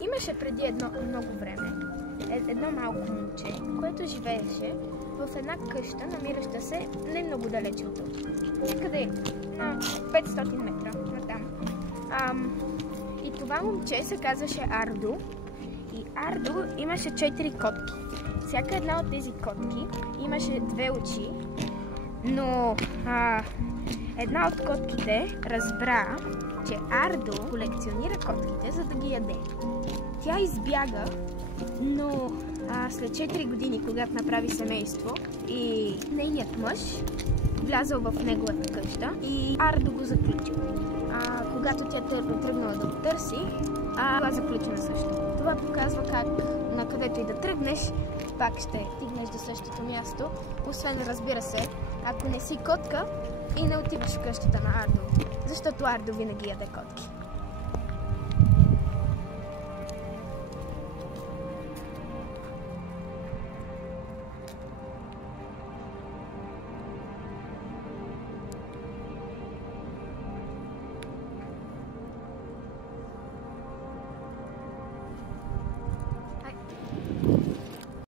Имаше преди много време едно малко момче, което живееше в една къща, намираща се не много далече от тук. Някъде на 500 метра натам. И това момче се казваше Ардо. И Ардо имаше 4 котки. Всяка една от тези котки имаше 2 очи, но една от котките разбра, че Ардо колекционира котките, за да ги яде. Тя избяга, но след 4 години, когато направи семейство, и нейният мъж влязъл в неговата къща и Ардо го заключил. Когато тя тръгнала да го търси, това заключена също. Това показва как на където и да тръгнеш, пак ще стигнеш до същото място, освен, разбира се, ако не си котка и не отиваш в къщата на Ардо, защото Ардо винаги яде котки.